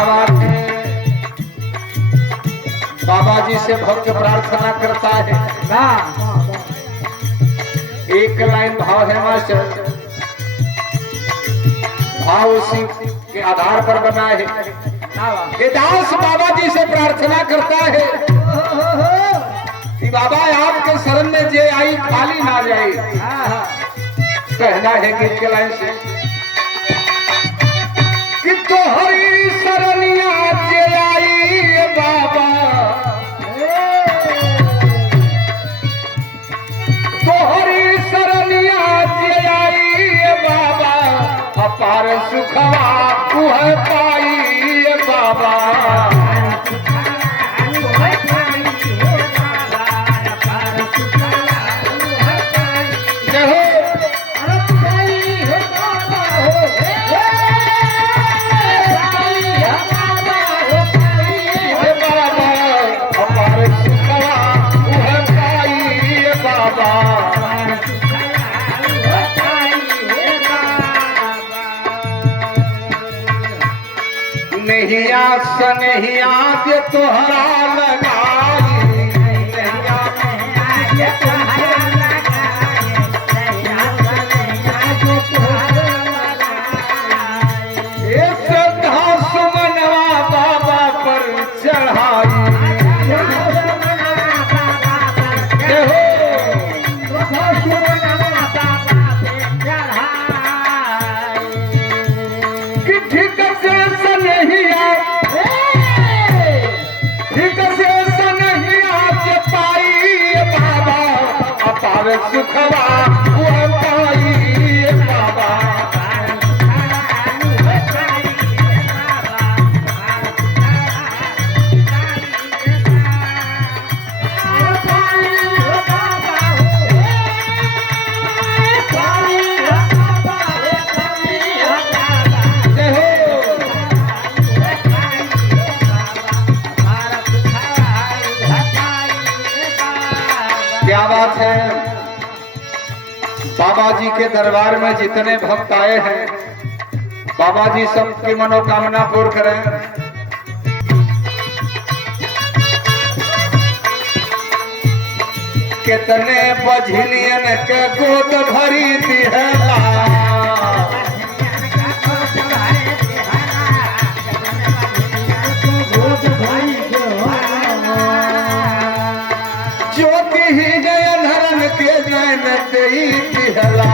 क्या बात है। बाबा जी से भक्त प्रार्थना करता है ना। एक लाइन भाव है मास्टर, भाव उसी के आधार पर बना है। ये दास बाबा जी से प्रार्थना करता है कि बाबा आपके शरण में जे आई खाली ना जाए। कहना है गीत के लाइन से कि तोहरी शरणिया जे आई बाबा, तोहरी शरणिया जे आई बाबा, अपार सुखवा तुह पाई बाबा। नैया सनैया जे तोहरा लगाई, नैया जे तोहरा लगाई, नैया सनैया जे तोहरा लगाई। ये श्रद्धा सुमनवा बाबा पर चढ़ाई, सुखवा वो पाई बाबा। क्या बात है। बाबा जी के दरबार में जितने भक्त आए हैं, बाबा जी सबकी मनोकामना पूर्ण करें। कितने बझनियन के गोद भरी दिहला, ज्योति ही गयन हरन के नैन तेई दिहला,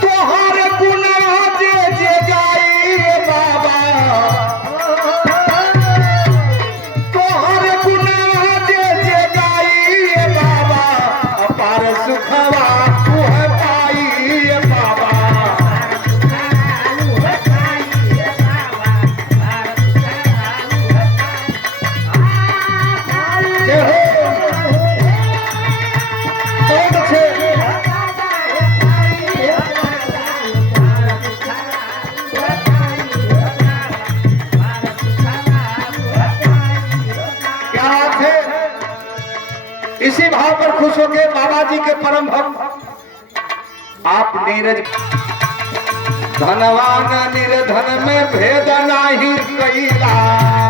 तोहर गुना जे जे गाई बाबा, तोहर गुना जे जे गाई बाबा, अपार सुखवा तुह पाई बाबा। इसी भाव पर खुश होकर बाबा जी के परम भक्त आप नीरज, धनवान निर्धन में भेद नाही कैला।